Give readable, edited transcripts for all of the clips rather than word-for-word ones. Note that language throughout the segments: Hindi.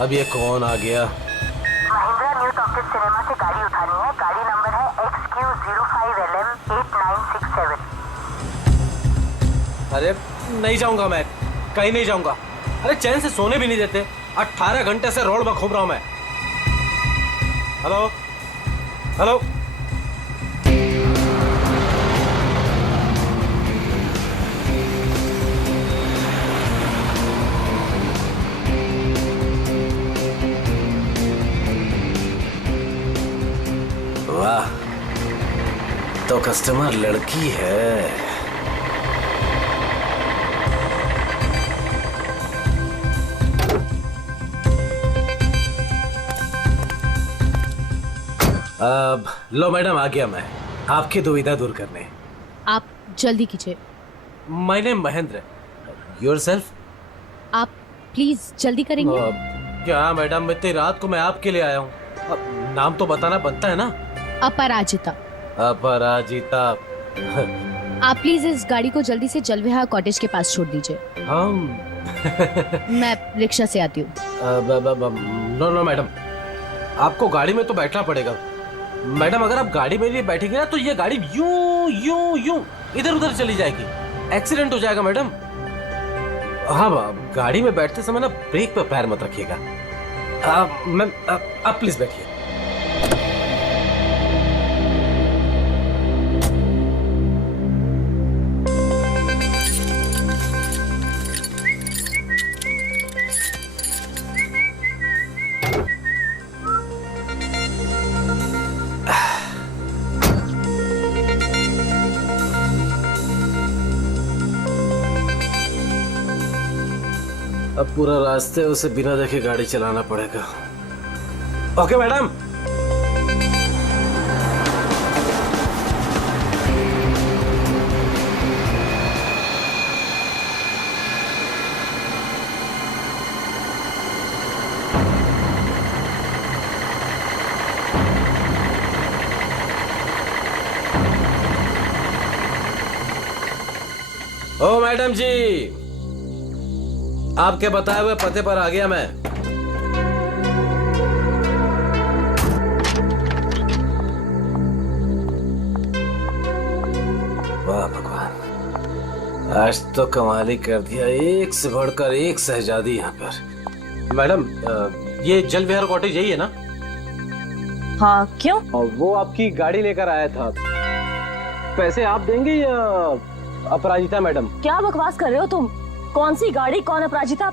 अब ये कौन आ गया? महिंद्रा न्यू टॉकीज सिनेमा से गाड़ी उठानी है। गाड़ी नंबर है XQ05LM8967। अरे नहीं जाऊंगा मैं, कहीं नहीं जाऊंगा। अरे चैन से सोने भी नहीं देते। 18 घंटे से रोड में घूम रहा हूं मैं। Hello hello. वाह, तो कस्टमर लड़की है। अब लो मैडम, आ गया मैं आपकी दुविधा दूर करने। आप जल्दी कीजिए। My name Mahendra. योरसेल्फ? आप प्लीज जल्दी करेंगे। क्या मैडम, इतनी रात को मैं आपके लिए आया हूँ। नाम तो बताना बनता है ना। अपराजिता। अपराजिता। आप प्लीज इस गाड़ी को जल्दी से जलविहार कॉटेज के पास छोड़ दीजिए। हम मैं रिक्शा से आती हूँ। नो नो मैडम, आपको गाड़ी में तो बैठना पड़ेगा। मैडम अगर आप गाड़ी में नहीं बैठेंगे ना तो ये गाड़ी यूं यूं यूं इधर उधर चली जाएगी। एक्सीडेंट हो जाएगा मैडम। हाँ, गाड़ी में बैठते समय ना ब्रेक पे पैर मत रखिएगा। मैम आप प्लीज बैठिए। अब पूरा रास्ते उसे बिना देखे गाड़ी चलाना पड़ेगा। Okay madam. ओ मैडम जी, आपके बताए हुए पते पर आ गया मैं। वाह भगवान, आज तो कमाल ही कर दिया। एक से बढ़कर एक शहजादी यहाँ पर। मैडम ये जल विहार कॉटेज यही है ना? हाँ, क्यों? वो आपकी गाड़ी लेकर आया था। पैसे आप देंगे या अपराजिता मैडम? क्या बकवास कर रहे हो तुम? कौन सी गाड़ी, कौन अपराजिता?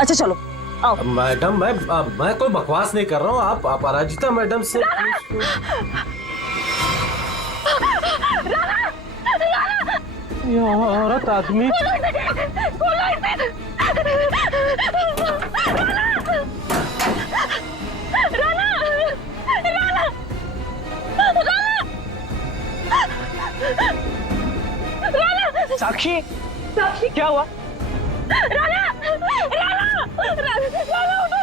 अच्छा चलो आओ। मैडम मैं कोई बकवास नहीं कर रहा हूँ। आप अपराजिता मैडम से ये औरत आदमी साक्षी, साक्षी क्या हुआ? राना, राना, राना उठो।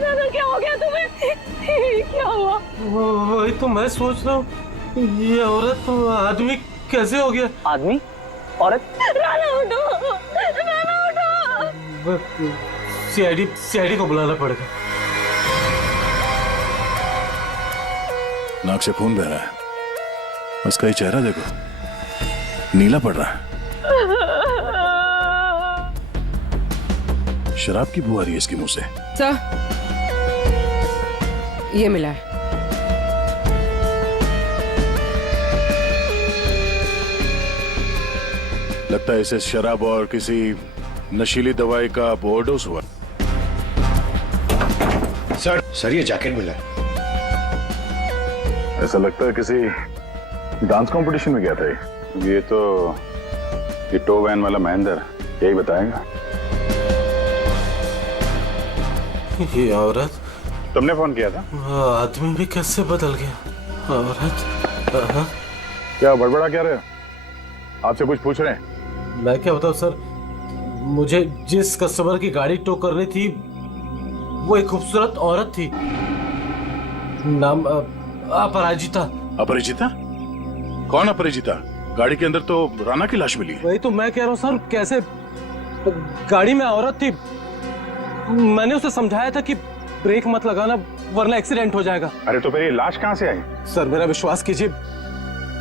राना क्या हो गया तुम्हें? क्या हुआ? वही तो मैं सोच रहा हूँ, ये औरत तो आदमी कैसे हो गया? आदमी? औरत? राना उठो, राना उठो। सीआईडी को बुलाना पड़ेगा। नाक से खून बह रहा है। उसका ये चेहरा देखो, नीला पड़ रहा है। शराब की बू आ रही है इसके मुंह से। सर, ये मिला है। लगता है इसे शराब और किसी नशीली दवाई का ओवरडोज हुआ। सर ये जैकेट मिला है। ऐसा लगता है किसी डांस कंपटीशन में गया था ये तो ये टो वैन वाला महेंद्र यही बताएगा। ये औरत, तुमने फोन किया था? आदमी भी कैसे बदल गया। औरत क्या बड़बड़ा क्या रहे हो? आपसे कुछ पूछ रहे हैं। मैं क्या बताऊं सर, मुझे जिस कस्टमर की गाड़ी टो करनी थी वो एक खूबसूरत औरत थी। नाम अपराजिता। अपरिचिता? कौन अपरिचिता? गाड़ी के अंदर तो राना की लाश मिली है। वही तो मैं कह रहा हूँ सर, कैसे गाड़ी में औरत थी, मैंने उसे समझाया था कि ब्रेक मत लगाना वरना एक्सीडेंट हो जाएगा। अरे तो फिर ये लाश कहाँ से आई? सर मेरा विश्वास कीजिए,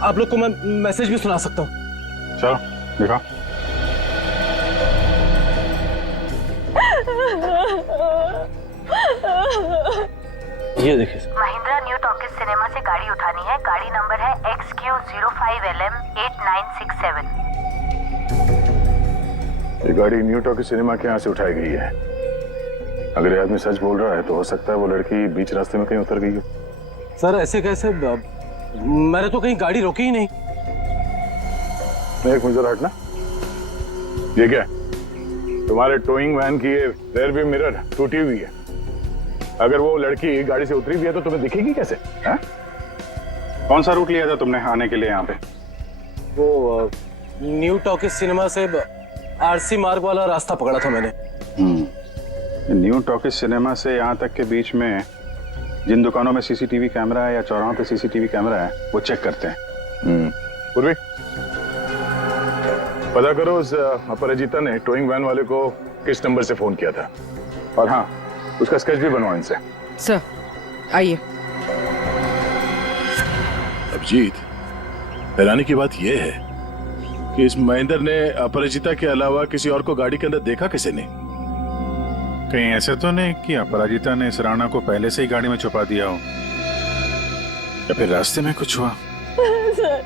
आप लोग को मैं मैसेज भी सुना सकता हूँ। चलो दिखा। ये देखिए sir. Mahindra new talkies cinema से गाड़ी उठानी है। गाड़ी नंबर है XQ05LM8967। ये गाड़ी न्यू टॉकीज सिनेमा के यहाँ से उठाई गई है। अगर ये आदमी सच बोल रहा है तो हो सकता है वो लड़की बीच रास्ते में कहीं उतर गई हो। सर ऐसे कैसे, मैंने तो कहीं गाड़ी रोकी ही नहीं। एक मिनट हटना। ये क्या है? तुम्हारे टोइंग वैन की ये रेयर व्यू मिरर टूटी हुई है। अगर वो लड़की गाड़ी से उतरी भी है तो तुम्हें दिखेगी कैसे? है? कौन सा रूट लिया था तुमने आने के लिए यहाँ पे? वो न्यू टॉकीज सिनेमा से आरसी मार्ग वाला रास्ता पकड़ा था मैंने। न्यू टॉकीज सिनेमा से यहाँ तक के बीच में जिन दुकानों में सीसीटीवी कैमरा है या चौराहों पे सीसीटीवी कैमरा है वो चेक करते हैं। पूर्वी पता करो उस अपराजिता ने टोइंग वैन वाले को किस नंबर से फोन किया था, और हाँ उसका स्केच भी बनवाओ इनसे। सर आइए। अभिजीत, हैरानी की बात यह है कि इस महेंद्र ने अपराजिता के अलावा किसी और को गाड़ी के अंदर देखा किसी ने? कहीं ऐसे तो नहीं कि अपराजिता ने इस राणा को पहले से ही गाड़ी में छुपा दिया हो, या फिर रास्ते में कुछ हुआ? सर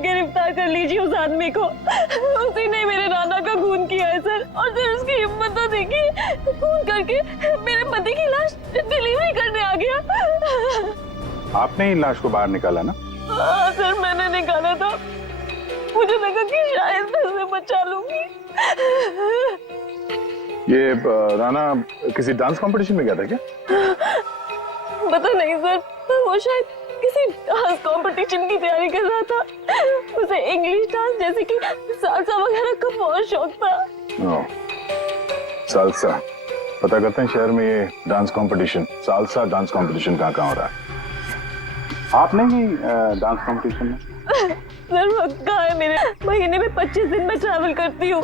गिरफ्तार कर लीजिए उस आदमी को। उसी ने मेरे राणा का खून किया है सर। और सर उसकी हिम्मत तो देखिए, खून करके मेरे पति की लाश डिलीवरी करने आ गया। आपने ही लाश को बाहर निकाला ना? हाँ सर मैंने निकाला था। मुझे लगा कि शायद मैं उसे बचा लूंगी। ये राणा किसी डांस कंपटीशन में गया था क्या? पता नहीं सर, वो शायद किसी डांस कंपटीशन की तैयारी कर रहा था। उसे इंग्लिश डांस जैसे कि सालसा वगैरह का बहुत शौक था। सालसा, पता करते हैं शहर में ये dance competition, salsa dance competition कहाँ हो रहा है। आपने भी डांस कंपटीशन में? सर वक्त कहाँ है मेरे? महीने में 25 दिन में ट्रैवल करती हूँ।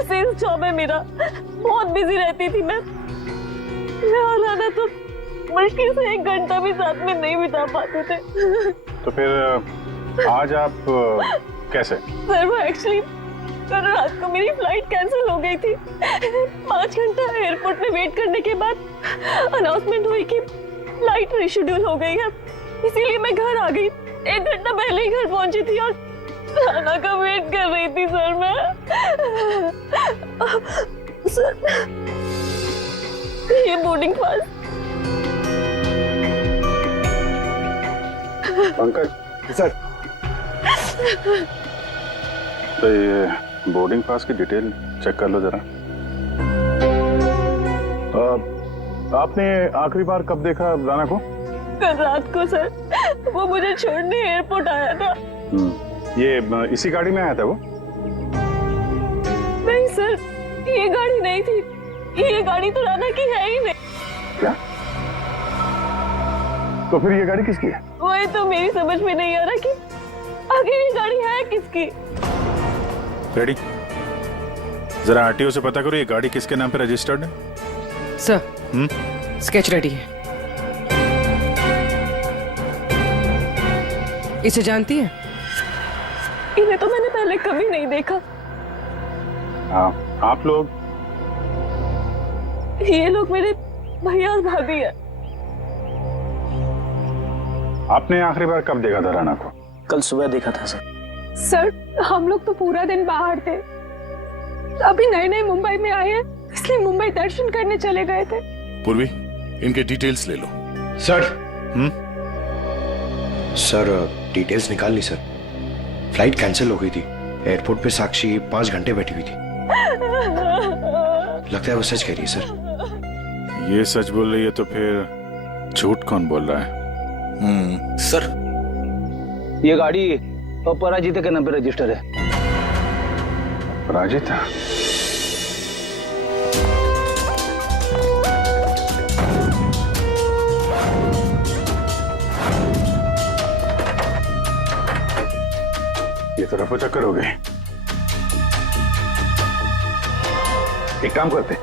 सेल्स जॉब है मेरा, बहुत बिजी रहती थी मैं और राणा तो मुश्किल से 1 घंटा भी साथ में नहीं बिता पाते थे। तो फिर आज आप कैसे? सर वो एक्चुअली कल रात को मेरी फ्लाइट कैंसिल हो गई थी। 5 घंटा एयरपोर्ट में वेट करने के बाद अनाउंसमेंट हुई कि फ्लाइट रिशेड्यूल हो गई है, इसीलिए मैं घर आ गई। 1 घंटा पहले ही घर पहुंची थी और राणा का वेट कर रही थी सर मैं। सर ये बोर्डिंग पास। पंकज सर, तो ये बोर्डिंग पास की डिटेल चेक कर लो जरा। आपने आखिरी बार कब देखा राणा को? कल रात को सर, वो मुझे छोड़ने एयरपोर्ट आया था। ये इसी गाड़ी में आया था वो? नहीं सर, ये गाड़ी नहीं थी। ये गाड़ी तो राणा की है ही नहीं। क्या? तो फिर ये गाड़ी किसकी है? वही तो मेरी समझ में नहीं आ रहा कि आगे ये गाड़ी है किसकी। रेडी? जरा आरटीओ से पता करो ये गाड़ी किसके नाम पे रजिस्टर्ड है। सर स्केच रेडी है। इसे जानती है? इन्हें तो मैंने पहले कभी नहीं देखा। हाँ, आप लोग? ये लोग मेरे भैया और भाभी है। आपने आखिरी बार कब देखा था राणा को? कल सुबह देखा था सर। सर हम लोग तो पूरा दिन बाहर थे, अभी नए नए मुंबई में आए हैं, इसलिए मुंबई दर्शन करने चले गए थे। पूर्वी, इनके डिटेल्स ले लो। सर सर डिटेल्स निकाल ली सर। फ्लाइट कैंसिल हो गई थी। एयरपोर्ट पे साक्षी 5 घंटे बैठी हुई थी। लगता है वो सच कह रही है सर। ये सच बोल रही है तो फिर झूठ कौन बोल रहा है? सर ये गाड़ी अपराजिता के नाम पे रजिस्टर है। अपराजिता? ये तो रफो चक्कर हो गए। एक काम करते,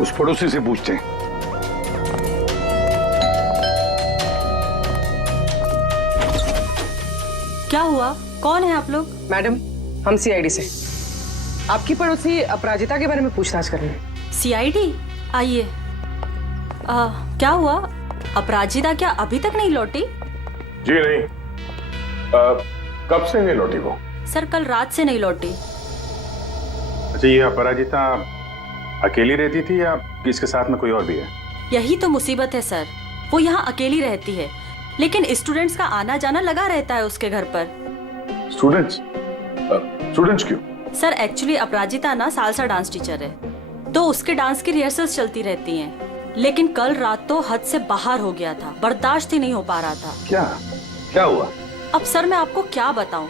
उस पड़ोसी से पूछते हैं। क्या हुआ? कौन है आप लोग? मैडम, हम सीआईडी से आपकी पड़ोसी अपराजिता के बारे में पूछताछ कर रहे हैं। सीआईडी? आइए। क्या हुआ? अपराजिता क्या अभी तक नहीं लौटी? जी नहीं। कब से नहीं लौटी वो? सर, कल रात से नहीं लौटी। अच्छा, ये अपराजिता अकेली रहती थी या इसके साथ में कोई और भी है? यही तो मुसीबत है सर, वो यहाँ अकेली रहती है, लेकिन स्टूडेंट्स का आना जाना लगा रहता है उसके घर पर। स्टूडेंट्स? स्टूडेंट्स क्यों? सर, एक्चुअली अपराजिता ना सालसा डांस टीचर है, तो उसके डांस की रिहर्सल्स चलती रहती हैं। लेकिन कल रात तो हद से बाहर हो गया था, बर्दाश्त ही नहीं हो पा रहा था। क्या हुआ? अब सर मैं आपको क्या बताऊं,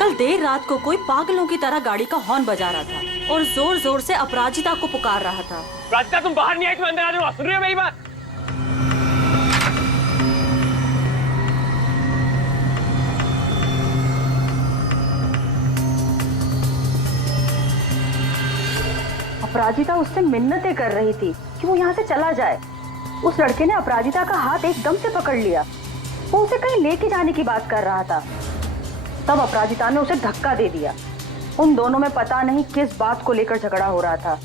कल देर रात को कोई पागलों की तरह गाड़ी का हॉर्न बजा रहा था और जोर जोर से अपराजिता को पुकार रहा था। अपराजिता, तुम बाहर नहीं आई, तुम अंदर आ जाओ। सुन रही हो मेरी बात? अपराजिता उससे मिन्नतें कर रही थी कि वो यहाँ से चला जाए। उस लड़के ने अपराजिता का हाथ एकदम से पकड़ लिया। वो उसे कहीं लेके जाने की बात कर रहा था। तब अपराजिता ने उसे धक्का दे दिया। उन दोनों में पता नहीं किस बात को लेकर झगड़ा हो रहा था।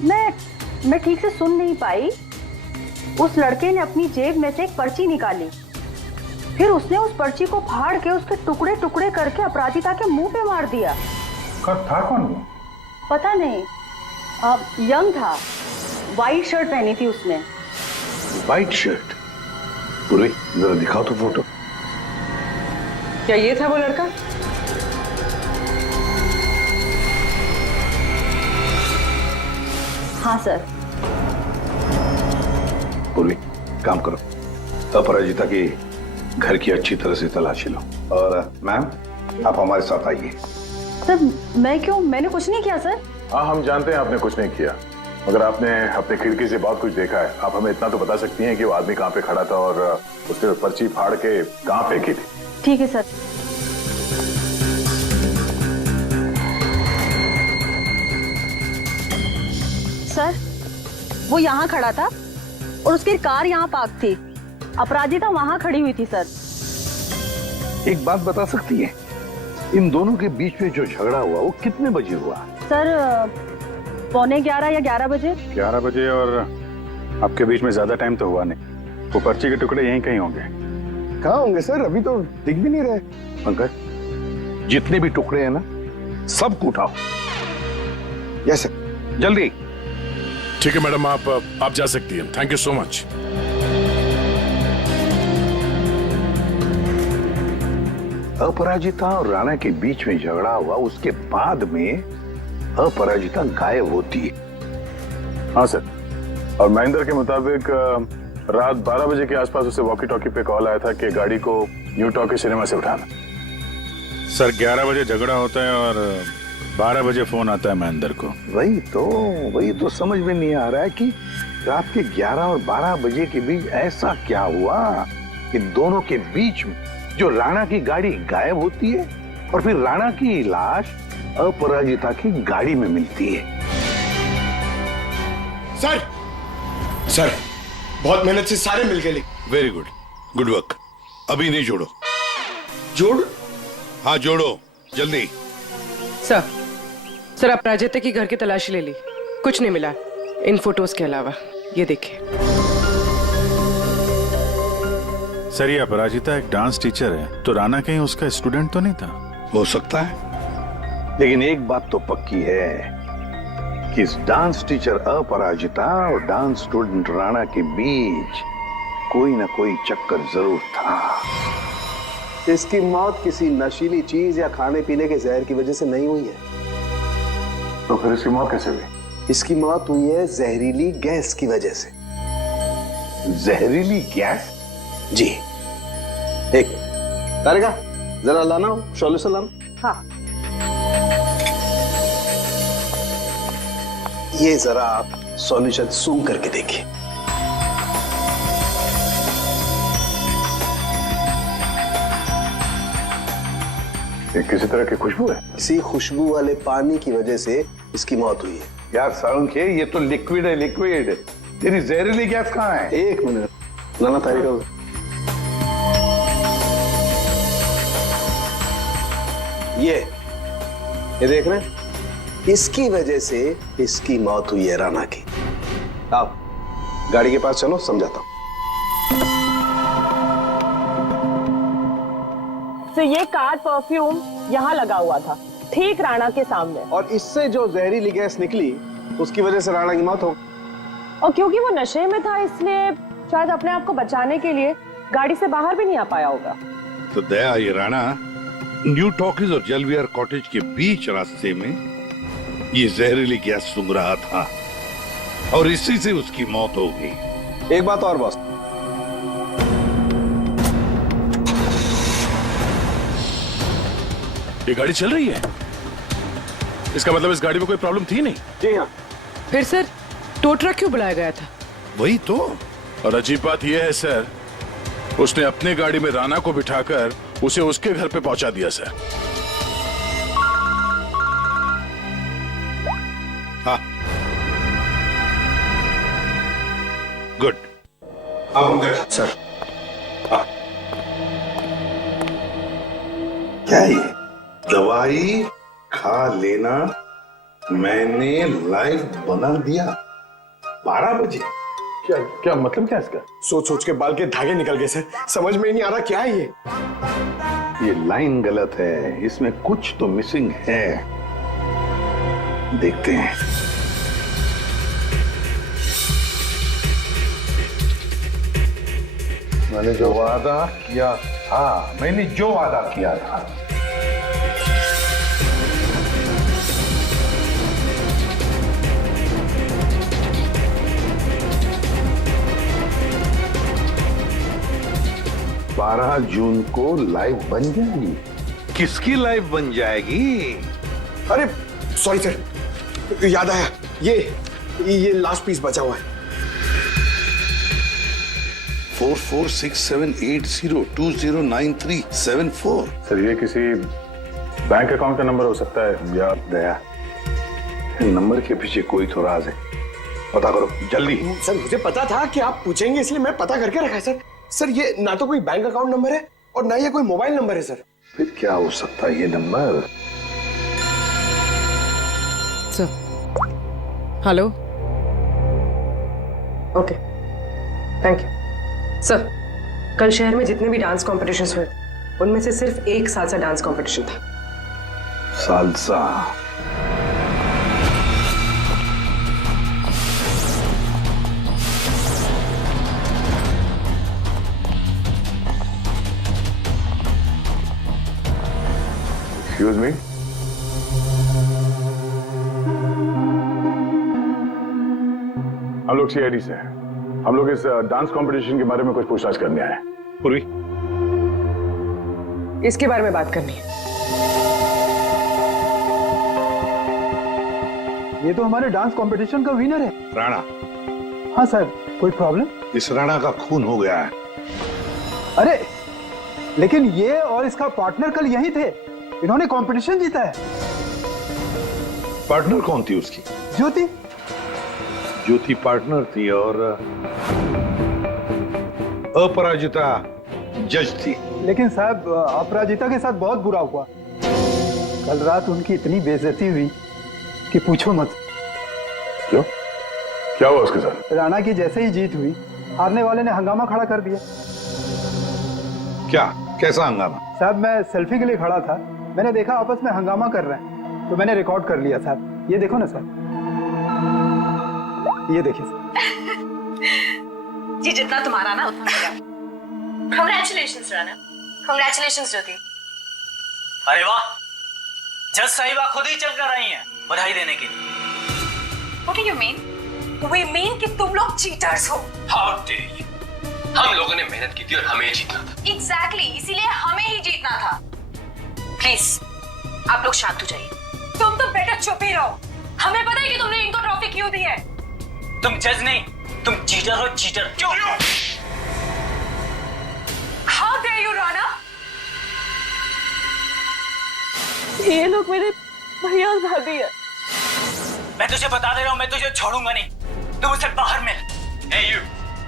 मैं ठीक से सुन नहीं पाई। उस लड़के ने अपनी जेब में से एक पर्ची निकाली, फिर उसने उस पर्ची को फाड़ के उसके टुकड़े टुकड़े करके अपराजिता के मुंह पे मार दिया। था कौन वो? पता नहीं, यंग था, वाइट शर्ट पहनी थी उसने। White shirt? पूरी जरा दिखाओ तो फोटो। क्या ये था वो लड़का? हाँ सर। पूर्वी, काम करो, अपराजिता की घर की अच्छी तरह से तलाशी लो। और मैम, आप हमारे साथ आइए। सर, मैं क्यों? मैंने कुछ नहीं किया सर। हाँ, हम जानते हैं आपने कुछ नहीं किया, मगर आपने अपने खिड़की से बहुत कुछ देखा है। आप हमें इतना तो बता सकती हैं कि वो आदमी कहाँ पे खड़ा था और उसने पर्ची फाड़ के कहाँ फेंकी थी? ठीक है सर। सर, वो यहाँ खड़ा था और उसकी कार यहाँ पार्क थी। अपराजिता वहाँ खड़ी हुई थी सर। एक बात बता सकती है, इन दोनों के बीच में जो झगड़ा हुआ वो कितने बजे हुआ? सर, 11:15 या 11 बजे। 11 बजे, और आपके बीच में ज्यादा टाइम तो हुआ नहीं। वो पर्ची के टुकड़े यहीं कहीं होंगे। कहाँ होंगे सर? अभी तो दिख भी नहीं रहे। पंकज, जितने भी टुकड़े हैं ना, सबको उठाओ। यस सर, जल्दी। ठीक है मैडम, आप जा सकती हैं। Thank you so much. Aparajita और राणा के बीच में झगड़ा हुआ, उसके बाद में अपराजिता गायब होती है। हाँ सर, और महेंद्र के मुताबिक रात 12 बजे के आसपास उसे वॉकी टॉकी पे कॉल आया था कि गाड़ी को न्यू टॉकी सिनेमा से उठाना। सर, 11 बजे झगड़ा होता है और 12 बजे फोन आता है महेंद्र को। वही तो समझ में नहीं आ रहा है कि रात के 11 और 12 बजे के बीच ऐसा क्या हुआ कि दोनों के बीच में जो राणा की गाड़ी गायब होती है और फिर राणा की लाश अपराजिता की गाड़ी में मिलती है। सर, बहुत मेहनत से सारे मिल गए। Very good, good work. अभी नहीं जोड़ो। जोड़? हाँ जोड़ो, जल्दी। सर, अपराजिता की घर की तलाशी ले ली, कुछ नहीं मिला इन फोटोज के अलावा। ये देखिए। सर, ये अपराजिता एक डांस टीचर है, तो राणा कहीं उसका स्टूडेंट तो नहीं था? हो सकता है, लेकिन एक बात तो पक्की है कि इस डांस टीचर अपराजिता और डांस स्टूडेंट राणा के बीच कोई ना कोई चक्कर जरूर था। इसकी मौत किसी नशीली चीज या खाने पीने के जहर की वजह से नहीं हुई है। तो फिर इसकी मौत कैसे हुई? इसकी मौत हुई है जहरीली गैस की वजह से। जहरीली गैस? जी। एक तारिका, जरा लाना सॉल्यूशन लाना। हाँ। ये जरा आप सॉल्यूशन सूंघ करके देखिए। किसी तरह की खुशबू है? किसी खुशबू वाले पानी की वजह से इसकी मौत हुई है। यार साळुंखे, ये तो लिक्विड है, लिक्विड। तेरी जहरीली गैस कहाँ है? एक मिनट लाना तरीका। ये देख रहे हैं, इसकी वजह से इसकी मौत हुई है राणा की। आप गाड़ी के पास चलो, समझाता हूं। तो ये कार परफ्यूम यहाँ लगा हुआ था, ठीक राणा के सामने, और इससे जो जहरीली गैस निकली उसकी वजह से राणा की मौत हो। और क्योंकि वो नशे में था इसलिए शायद अपने आप को बचाने के लिए गाड़ी से बाहर भी नहीं आ पाया होगा। तो दया, ये राणा न्यू टॉकीज और जलविहार कॉटेज के बीच रास्ते में ये जहरीली गैस सूंघ रहा था और इसी से उसकी मौत हो गई। एक बात और बॉस, ये गाड़ी चल रही है, इसका मतलब इस गाड़ी में कोई प्रॉब्लम थी नहीं। जी हाँ। फिर सर टो ट्रक क्यों बुलाया गया था? वही तो। और अजीब बात यह है सर, उसने अपने गाड़ी में राणा को बिठाकर उसे उसके घर पे पहुंचा दिया सर। हाँ, गुड। सर क्या ये दवाई खा लेना मैंने लाइव बना दिया 12 बजे? क्या क्या मतलब क्या इसका? सोच सोच के बाल के धागे निकल गए सर, समझ में ही नहीं आ रहा क्या है ये। ये लाइन गलत है, इसमें कुछ तो मिसिंग है। देखते हैं। मैंने जो वादा किया था, बारह जून को लाइव बन जाएगी। किसकी लाइव बन जाएगी? अरे सॉरी सर, याद आया, ये लास्ट पीस बचा हुआ है। 446780209374। सर, ये किसी बैंक अकाउंट का नंबर हो सकता है या दया? नंबर के पीछे कोई तो राज है, पता करो जल्दी। सर मुझे पता था कि आप पूछेंगे, इसलिए मैं पता करके रखा है सर। सर ये ना तो कोई बैंक अकाउंट नंबर है और ना ये कोई मोबाइल नंबर है सर। फिर क्या हो सकता है ये number? Sir hello, okay thank you. Sir कल शहर में जितने भी डांस कॉम्पिटिशन्स हुए उनमें से सिर्फ एक सालसा डांस कॉम्पिटिशन था। सालसा? एक्सक्यूज मी, हम लोग सीआईडी से हैं। हम लोग इस डांस कंपटीशन के बारे में कुछ पूछताछ करने आए हैं। पूर्वी, इसके बारे में बात करनी है। ये तो हमारे डांस कंपटीशन का विनर है। राणा? हाँ सर, कोई प्रॉब्लम? इस राणा का खून हो गया है। अरे लेकिन ये और इसका पार्टनर कल यही थे, इन्होंने कंपटीशन जीता है। पार्टनर कौन थी उसकी? ज्योति। ज्योति पार्टनर थी और अपराजिता जज थी। लेकिन साहब अपराजिता के साथ बहुत बुरा हुआ। कल रात उनकी इतनी बेइज्जती हुई कि पूछो मत। क्यों? क्या हुआ उसके साथ? राणा की जैसे ही जीत हुई, हारने वाले ने हंगामा खड़ा कर दिया। क्या? कैसा हंगामा? साहब मैं सेल्फी के लिए खड़ा था, मैंने देखा आपस में हंगामा कर रहे हैं, तो मैंने रिकॉर्ड कर लिया साहब। ये देखो ना सर, ये देखिए सर। जी जितना तुम्हारा ना उतना मेरा। कांग्रेचुलेशंस राणा। कांग्रेचुलेशंस ज्योति। अरे वाह, जज साहिबा खुद ही चल कर आई हैं बधाई देने के लिए। What do you mean? We mean कि तुम लोग चीटर्स हो। How dare you? हम लोगों ने मेहनत की थी और हमें जीतना था। Exactly, इसीलिए हमें ही जीतना था। प्लीज आप लोग शांत हो जाइए। तुम तो बेटा चुप ही रहो। हमें पता है कि तुमने इनको ट्रॉफी क्यों दी है। तुम जज नहीं, तुम चीटर हो, चीटर। क्यों? How dare you, Rana? ये लोग मेरे भैया और भाभी है। मैं तुझे बता दे रहा हूँ, मैं तुझे छोड़ूंगा नहीं। तू मुझसे बाहर मिल। ए यू,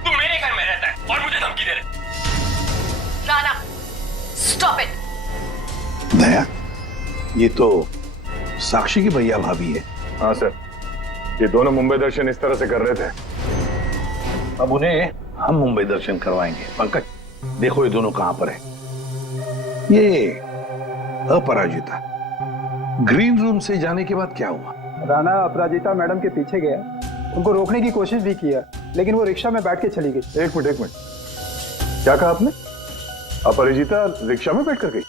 तू मेरे घर में रहता है और मुझे धमकी दे रहा है। Rana, stop it. दया, ये तो साक्षी की भैया भाभी है। हाँ सर, ये दोनों मुंबई दर्शन इस तरह से कर रहे थे। अब उन्हें हम मुंबई दर्शन करवाएंगे। पंकज, देखो ये दोनों कहां पर है। ये अपराजिता ग्रीन रूम से जाने के बाद क्या हुआ? राणा अपराजिता मैडम के पीछे गया, उनको रोकने की कोशिश भी किया, लेकिन वो रिक्शा में बैठ के चली गई। एक मिनट, क्या कहा आपने? अपराजिता रिक्शा में बैठ कर गई?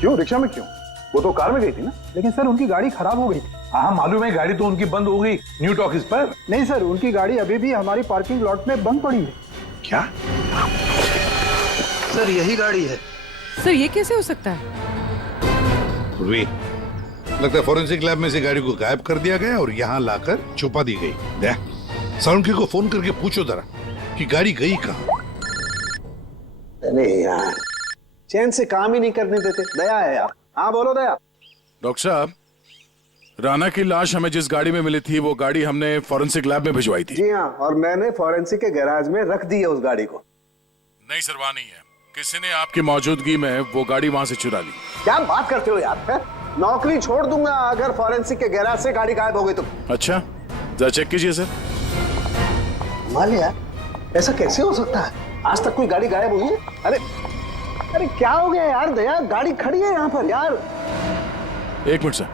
क्यों रिक्शा में क्यों? वो तो कार में गई थी ना। लेकिन सर उनकी गाड़ी खराब हो गई थी। हाँ मालूम है, गाड़ी तो उनकी बंद हो गई न्यू टॉकीज पर। नहीं सर, उनकी गाड़ी अभी भी हमारी पार्किंग लॉट में बंद पड़ी है। क्या? सर यही गाड़ी है। सर ये कैसे हो सकता है? लगता है फॉरेंसिक लैब में से गाड़ी को गायब कर दिया गया और यहाँ लाकर छुपा दी गई। दया, सालुंकी को फोन करके पूछो जरा कि गाड़ी गई कहाँ। अरे यार, चैन से काम ही नहीं करने देते। दया है यार। हाँ बोलो दया। डॉक्टर साहब, राणा की लाश हमें जिस गाड़ी में मिली थी वो गाड़ी हमने फॉरेंसिक लैब में भिजवाई थी। जी हाँ, और मैंने फॉरेंसिक के गैराज में रख दी है उस गाड़ी को। नहीं सर, वहां नहीं है। किसी ने आपकी मौजूदगी में वो गाड़ी वहां से चुरा ली। क्या बात करते हो यार? है? नौकरी छोड़ दूंगा अगर फॉरेंसिक के गैराज से गाड़ी गायब हो गई तो। अच्छा, जरा चेक कीजिए सर। मालिया, ऐसा कैसे हो सकता है? आज तक कोई गाड़ी गायब हुई है? अरे अरे क्या हो गया यार? दया, गाड़ी खड़ी है यहाँ पर यार। एक मिनट सर,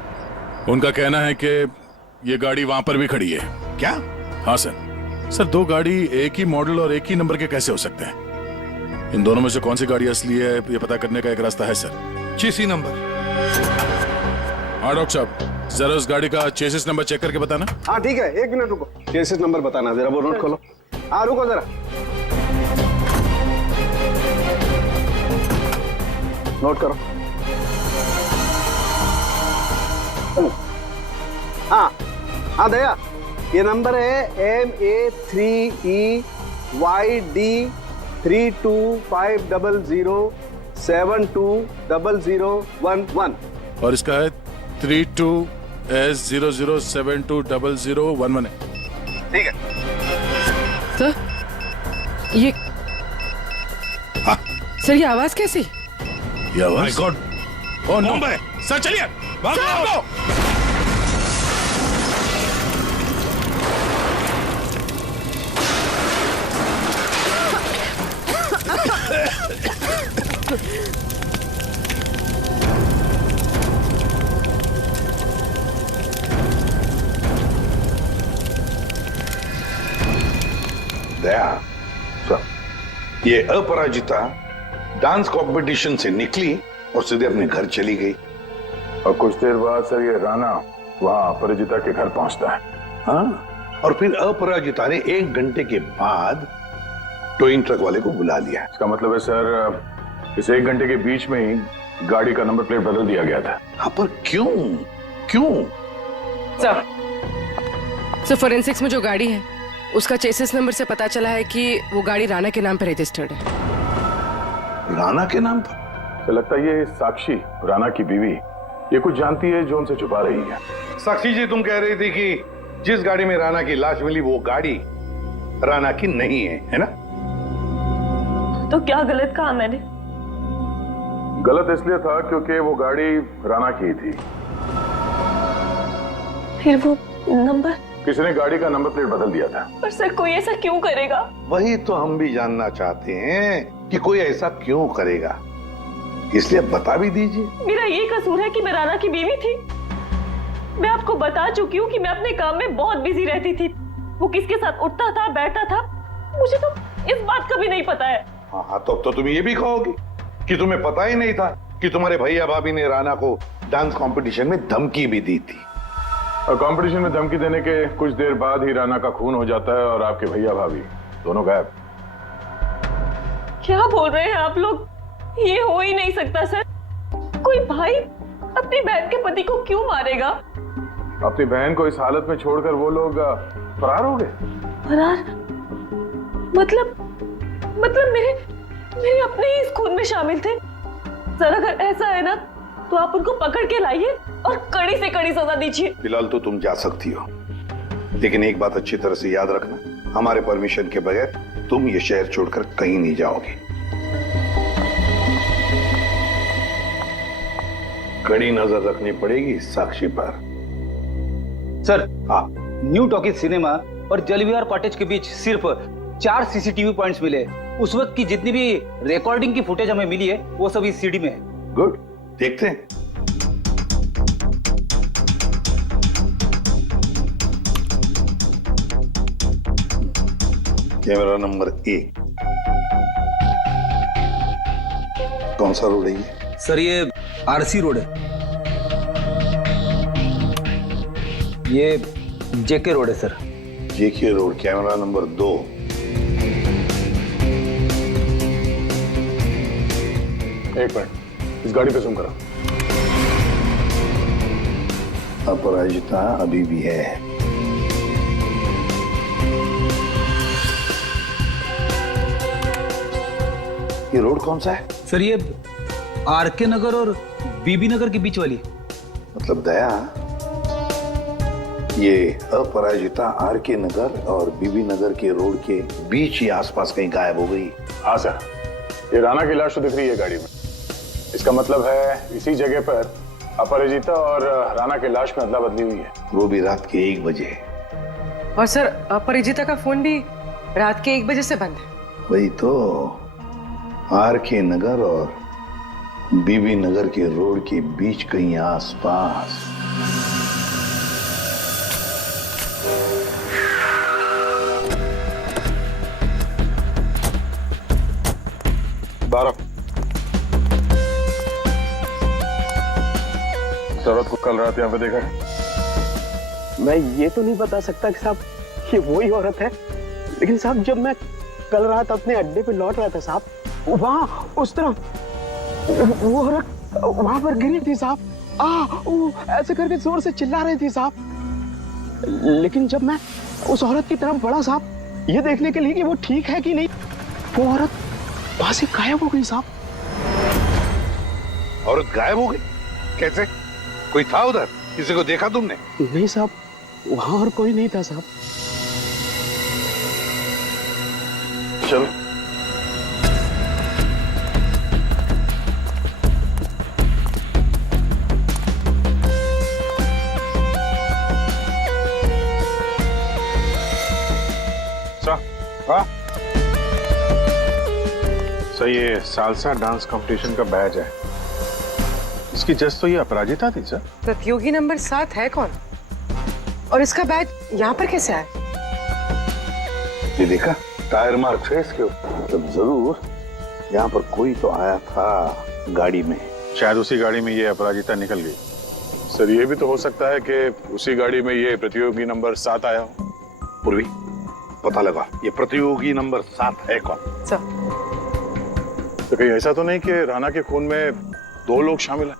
उनका कहना है कि ये गाड़ी वहां पर भी खड़ी है। क्या? हाँ सर, दो गाड़ी एक ही मॉडल और एक ही नंबर के कैसे हो सकते हैं? इन दोनों में से कौन सी गाड़ी असली है ये पता करने का एक रास्ता है सर। चेसी नंबर। हाँ डॉक्टर साहब, जरा उस गाड़ी का चेसिस नंबर चेक करके बताना। हाँ ठीक है, एक मिनट रुको। चेसिस नंबर बताना जरा, वो नोट खोलो। हाँ रुको जरा, नोट करो। हाँ हाँ दया, ये नंबर है MA3EYD325007200011। और इसका है 32S00720011 है। ठीक है सर, ये सर ये आवाज कैसी? ये आवाज? My god, oh no. Bomb है। सर चलिए, भागो। दया, ये अपराजिता डांस कंपटीशन से निकली और सीधे अपने घर चली गई। और कुछ देर बाद सर ये राणा वहां अपराजिता के घर पहुंचता है। हाँ, और फिर अपराजिता ने 1 घंटे के बाद टोइंग ट्रक वाले को बुला लिया। इसका मतलब है सर, इस 1 घंटे के बीच में ही गाड़ी का नंबर प्लेट बदल दिया गया था। हाँ, पर क्यों? सर फोरेंसिक्स में जो गाड़ी है उसका चेसिस नंबर से पता चला है कि वो गाड़ी राणा के नाम पर रजिस्टर्ड है। राणा के नाम पर? तो लगता है ये साक्षी, राणा की बीवी, ये कुछ जानती है जो हमसे छुपा रही है। साक्षी जी, तुम कह रही थी कि जिस गाड़ी में राणा की लाश मिली वो गाड़ी राणा की नहीं है ना? तो क्या गलत कहा मैंने? गलत इसलिए था क्योंकि वो गाड़ी राणा की थी। फिर वो नंबर? किसी ने गाड़ी का नंबर प्लेट बदल दिया था। पर सर, कोई ऐसा क्यों करेगा? वही तो हम भी जानना चाहते हैं कि कोई ऐसा क्यों करेगा, इसलिए बता भी दीजिए। मेरा ये कसूर है कि मैं राणा की बीवी थी। मैं आपको बता चुकी हूँ कि मैं अपने काम में बहुत बिजी रहती थी। वो किसके साथ उठता था, बैठता था, मुझे तो इस बात का भी नहीं पता है। हाँ, तो तुम ये भी कहोगी कि तुम्हें पता ही नहीं था कि तुम्हारे भैया भाभी ने राणा को डांस कंपटीशन में धमकी भी दी थी। और कंपटीशन में धमकी देने के कुछ देर बाद ही राणा का खून हो जाता है और आपके भैया भाभी दोनों गायब। क्या बोल रहे हैं आप लोग? ये हो ही नहीं सकता सर। कोई भाई अपनी बहन के पति को क्यों मारेगा? अपनी बहन को इस हालत में छोड़कर वो लोग फरार हो गए। फरार? मतलब मेरे अपने ही इस खून में शामिल थे। सर, अगर ऐसा है ना तो आप उनको पकड़ के लाइए और कड़ी से कड़ी सजा दीजिए। फिलहाल तो तुम जा सकती हो, लेकिन एक बात अच्छी तरह से याद रखना, हमारे परमिशन के बगैर तुम ये शहर छोड़कर कहीं नहीं जाओगे। कड़ी नजर रखनी पड़ेगी साक्षी पर। सर, हाँ, न्यू टॉकीज सिनेमा और जलविहार कॉटेज के बीच सिर्फ 4 सीसीटीवी पॉइंट्स मिले। उस वक्त की जितनी भी रिकॉर्डिंग की फुटेज हमें मिली है वो सब इस सीडी में है। गुड, देखते हैं। कैमरा नंबर 1, कौन सा रोड है ये? सर ये आरसी रोड है। ये जेके रोड है सर। जेके रोड, कैमरा नंबर 2। एक मिनट, इस गाड़ी पे जूम करो। अपराजिता अभी भी है। ये रोड कौन सा है? सर ये आरके नगर और बीबी नगर के बीच वाली। मतलब दया, ये अपराजिता आरके नगर और बीबी नगर के रोड के बीच ही आसपास कहीं गायब हो गई। हाँ सर, ये राणा की लाश तो दिख रही है गाड़ी में। इसका मतलब है इसी जगह पर अपराजिता और राणा की लाश में अदला बदली हुई है। वो भी रात के 1 बजे। और सर अपरिजिता का फोन भी रात के 1 बजे से बंद है। वही तो, आरके नगर और बीबी नगर के रोड के बीच कहीं आसपास। औरत को कल रात यहाँ पे देखा है? मैं ये तो नहीं बता सकता कि साहब ये वही औरत है, लेकिन साहब जब मैं कल रात अपने अड्डे पे लौट रहा था साहब, वहाँ उस तरफ वो औरत वहां पर गिरी थी साहब। वो ऐसे करके जोर से चिल्ला रही थी साहब। लेकिन जब मैं उस औरत की तरफ बढ़ा साहब, ये देखने के लिए कि वो ठीक है कि नहीं, वो औरत वहां से गायब हो गई साहब। औरत गायब हो गई? कैसे? कोई था उधर? किसी को देखा तुमने? नहीं साहब, वहां और कोई नहीं था साहब। चलो। हाँ सर, ये सालसा डांस कंपटीशन का बैच है। इसकी जज तो ये अपराजिता थी सर। प्रतियोगी नंबर 7 है कौन? और इसका बैच यहाँ पर कैसे आया? ये देखा, टायर मार्क है इसके ऊपर। मतलब जरूर यहाँ पर कोई तो आया था गाड़ी में। शायद उसी गाड़ी में ये अपराजिता निकल गई। सर ये भी तो हो सकता है कि उसी गाड़ी में ये प्रतियोगी नंबर 7 आया हो। पूर्वी, पता लगा ये प्रतियोगी नंबर 7 है कौन? सर, तो कहीं ऐसा तो नहीं कि राणा के खून में 2 लोग शामिल हैं?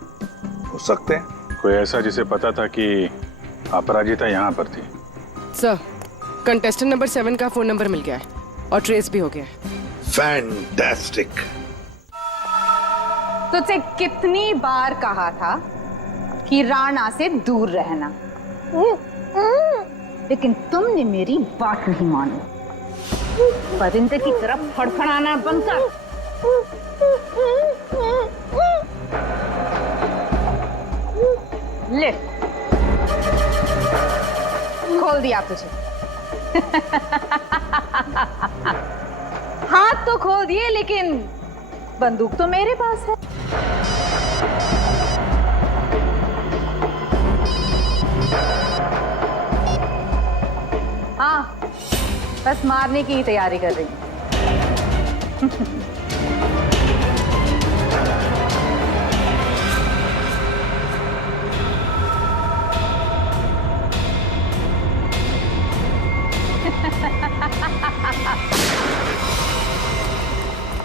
हो सकते हैं। कोई ऐसा जिसे पता था कि अपराजिता यहाँ पर थी। सर, कंटेस्टेंट नंबर 7 का फोन नंबर मिल गया है और ट्रेस भी हो गया है। फैंटास्टिक। तुझसे कितनी बार कहा था कि राणा से दूर रहना, लेकिन तुमने मेरी बात नहीं मानी। परिंदे की तरफ फड़फड़ाना बंद कर। ले, खोल दिया तुझे। हाथ तो खोल दिए, लेकिन बंदूक तो मेरे पास है। हाँ, बस मारने की ही तैयारी कर रही हूँ।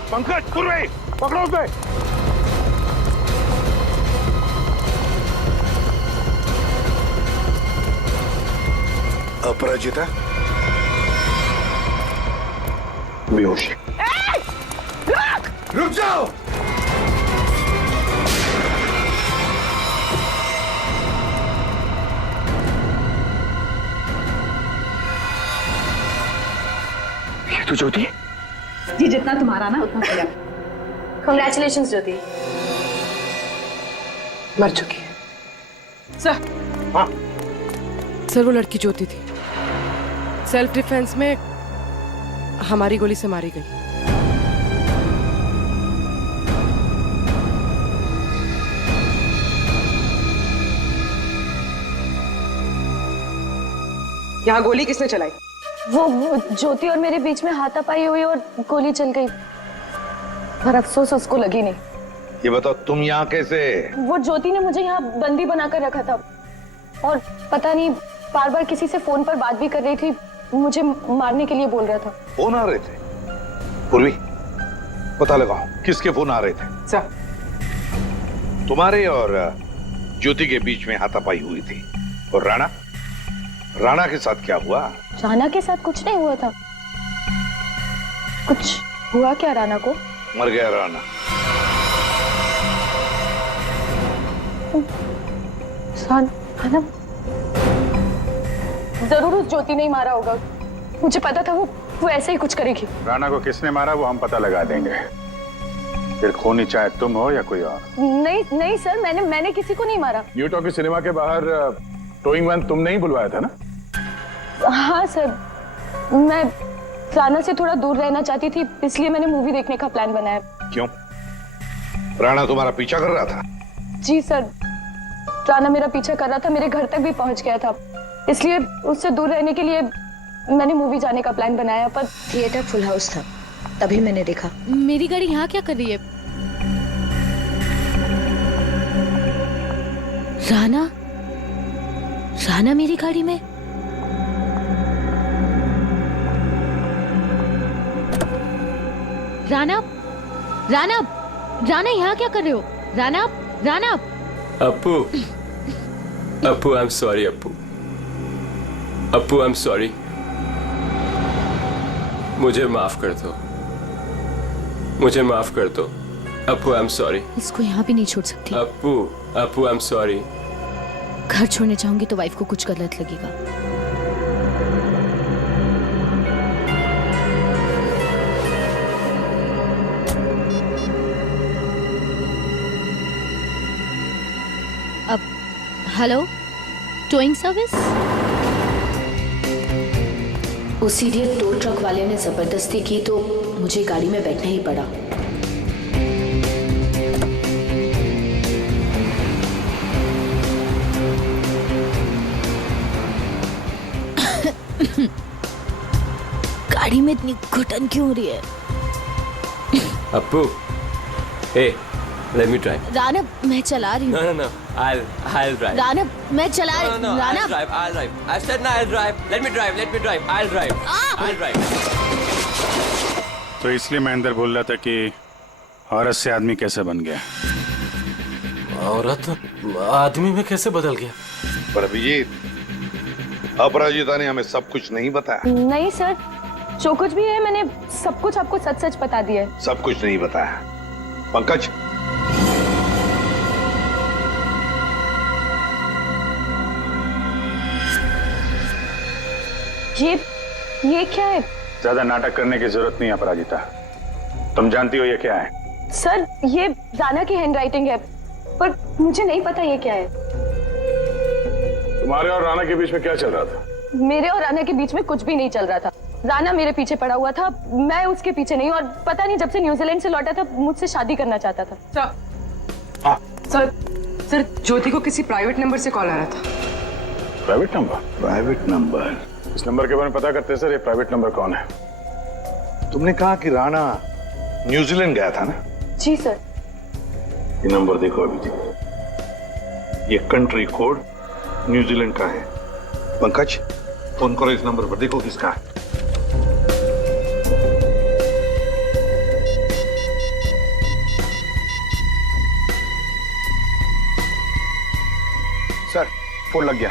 पंकज, पूर्वी, पकड़ो उसे। अपराजिता बेहोश। रुक जाओ। तू ज्योति? जी जितना तुम्हारा ना उतना मेरा। कांग्रेचुलेशंस ज्योति। मर चुकी है सर। हाँ सर, वो लड़की ज्योति थी, सेल्फ डिफेंस में हमारी गोली से मारी गई। यहाँ गोली किसने चलाई? वो ज्योति और मेरे बीच में हाथापाई हुई और गोली चल गई, पर अफसोस उसको लगी नहीं। ये बताओ तुम यहाँ कैसे? वो ज्योति ने मुझे यहाँ बंदी बनाकर रखा था और पता नहीं बार बार किसी से फोन पर बात भी कर रही थी, मुझे मारने के लिए बोल रहा था। फोन आ रहे थे? पूर्वी पता लगाओ किसके फोन आ रहे थे। सर, तुम्हारे और ज्योति के बीच में हाथापाई हुई थी। और राणा के साथ क्या हुआ? राणा के साथ कुछ नहीं हुआ था। कुछ हुआ क्या राणा को? मर गया राणा। राणा जरूर उस ज्योति ने ही मारा होगा, मुझे पता था वो ऐसे ही कुछ करेगी। राणा को किसने मारा वो हम पता लगा देंगे, फिर खूनी चाहे तुम हो या कोई और। नहीं सर, मैंने किसी को नहीं मारा। न्यू टॉकी सिनेमा के बाहर टोइंग वैन तुमने ही बुलवाया था ना? हाँ सर, मैं राणा से थोड़ा दूर रहना चाहती थी, इसलिए मैंने मूवी देखने का प्लान बनाया। क्यों? राणा तुम्हारा पीछा कर रहा था? जी सर, राणा मेरा पीछा कर रहा था, मेरे घर तक भी पहुंच गया था, इसलिए उससे दूर रहने के लिए मैंने मूवी जाने का प्लान बनाया। पर थिएटर फुल हाउस था, तभी मैंने देखा। मेरी गाड़ी यहाँ क्या कर रही है? राणा मेरी गाड़ी में? राणा यहाँ क्या कर रहे हो? Rana Appu I am sorry. Appu I am sorry, मुझे माफ कर दो। Appu I am sorry. इसको यहाँ भी नहीं छोड़ सकती। Appu I am sorry. घर छोड़ने चाहूंगी तो वाइफ को कुछ गलत लगेगा। अब हेलो, टोइंग सर्विस? उस इडियट टो ट्रक वाले ने जबरदस्ती की तो मुझे गाड़ी में बैठना ही पड़ा। गाड़ी में इतनी घुटन क्यों हो रही है? Appu, hey, let me drive. Rana, मैं चला रही हूँ। No, I'll drive. राणा, मैं चला रही हूँ। No, I'll drive. I said no, I'll drive. Let me drive. I'll drive. तो इसलिए मैं अंदर बोल रहा था कि औरत से आदमी कैसे बन गया। औरत आदमी में कैसे बदल गया? पर अभिजीत, अपराजिता ने हमें सब कुछ नहीं बताया। नहीं सर, जो कुछ भी है मैंने सब कुछ आपको सच सच बता दिया है। सब कुछ नहीं बताया। पंकज, ये क्या है? ज्यादा नाटक करने की जरूरत नहीं अपराजिता, तुम जानती हो ये क्या है? सर, ये राणा की हैंडराइटिंग है, पर मुझे नहीं पता ये क्या है। तुम्हारे और राणा के बीच में क्या चल रहा था? मेरे और राणा के बीच में कुछ भी नहीं चल रहा था। राणा मेरे पीछे पड़ा हुआ था, मैं उसके पीछे नहीं, और पता नहीं जब से न्यूजीलैंड से लौटा था मुझसे शादी करना चाहता था। सर, ज्योति को किसी प्राइवेट नंबर से कॉल आ रहा था। Private number? Private number? इस नंबर के बारे में पता करते हैं सर, ये प्राइवेट नंबर कौन है? तुमने कहा कि राणा न्यूजीलैंड गया था ना? जी सर। ये नंबर देखो अभिजीत, ये कंट्री कोड न्यूजीलैंड का है। पंकज, फोन करो इस नंबर पर, देखो किसका है। सर, फोन लग गया।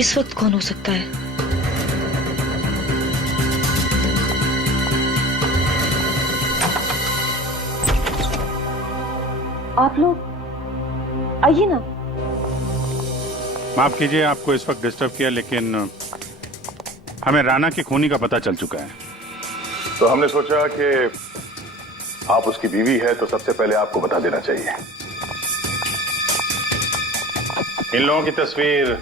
इस वक्त कौन हो सकता है? आप लोग आइए ना। माफ कीजिए आपको इस वक्त डिस्टर्ब किया, लेकिन हमें राणा की खूनी का पता चल चुका है। तो हमने सोचा कि आप उसकी बीवी है तो सबसे पहले आपको बता देना चाहिए। इन लोगों की तस्वीर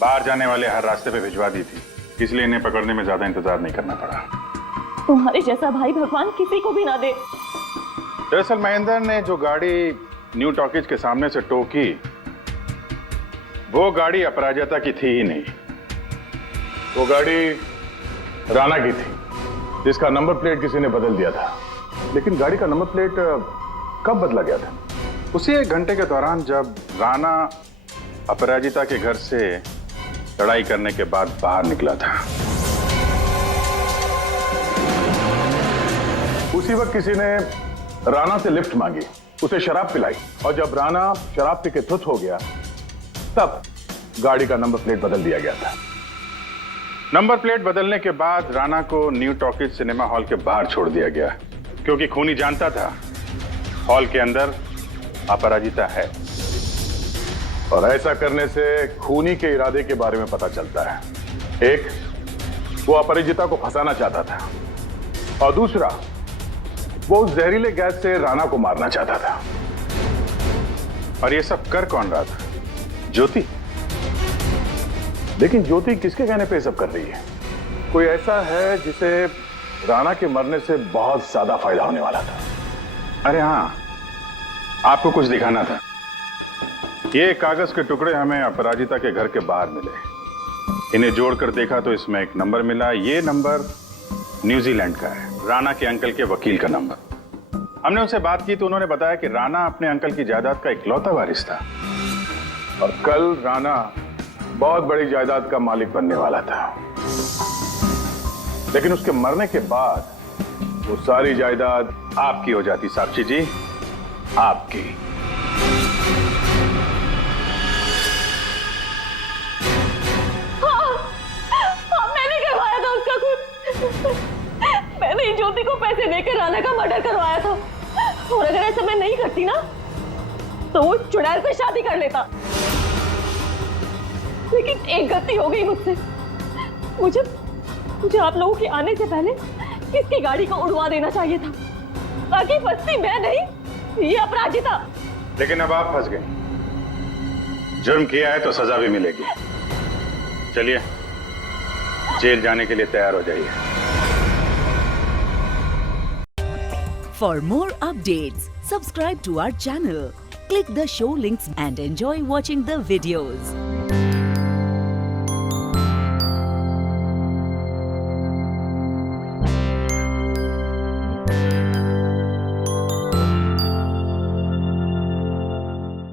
बाहर जाने वाले हर रास्ते पे भिजवा दी थी, इसलिए इन्हें पकड़ने में ज्यादा इंतजार नहीं करना पड़ा। तुम्हारे जैसा भाई भगवान किसी को भी ना दे। दरअसल महेंद्र ने जो गाड़ी न्यू टॉकीज के सामने से टो की, वो गाड़ी अपराजिता की थी ही नहीं। वो गाड़ी राणा की थी, जिसका नंबर प्लेट किसी ने बदल दिया था। लेकिन गाड़ी का नंबर प्लेट कब बदला गया था? उसी 1 घंटे के दौरान जब राणा अपराजिता के घर से लड़ाई करने के बाद बाहर निकला था। उसी वक्त किसी ने राणा से लिफ्ट मांगी, उसे शराब पिलाई, और जब राणा शराब पी के धुत हो गया तब गाड़ी का नंबर प्लेट बदल दिया गया था। नंबर प्लेट बदलने के बाद राणा को न्यू टॉकीज सिनेमा हॉल के बाहर छोड़ दिया गया, क्योंकि खूनी जानता था हॉल के अंदर अपराजिता है। और ऐसा करने से खूनी के इरादे के बारे में पता चलता है। एक, वो अपराजिता को फंसाना चाहता था, और दूसरा, वो उस जहरीले गैस से राणा को मारना चाहता था। और ये सब कर कौन रहा था? ज्योति। लेकिन ज्योति किसके कहने पे सब कर रही है? कोई ऐसा है जिसे राणा के मरने से बहुत ज्यादा फायदा होने वाला था। अरे हाँ, आपको कुछ दिखाना था। ये कागज के टुकड़े हमें अपराजिता के घर के बाहर मिले। इन्हें जोड़कर देखा तो इसमें एक नंबर मिला। ये नंबर न्यूजीलैंड का है, राणा के अंकल के वकील का नंबर। हमने उनसे बात की तो उन्होंने बताया कि राणा अपने अंकल की जायदाद का इकलौता वारिस था, और कल राणा बहुत बड़ी जायदाद का मालिक बनने वाला था। लेकिन उसके मरने के बाद वो सारी जायदाद आपकी हो जाती। साक्षी जी, आपकी। मैंने करवाया था उसका खून। मैंने ज्योति को पैसे देकर राणा का मर्डर करवाया था, और अगर ऐसा मैं नहीं करती ना तो वो चुड़ैल से शादी कर लेता। लेकिन एक गलती हो गई मुझसे। मुझे आप लोगों के आने से पहले इसकी गाड़ी को उड़वा देना चाहिए था, ताकि फंसती मैं नहीं, ये अपराजिता। लेकिन अब आप फंस गई। जुर्म किया है तो सजा भी मिलेगी। चलिए जेल जाने के लिए तैयार हो जाइए। For more updates, subscribe to our channel, click the show links and enjoy watching the videos.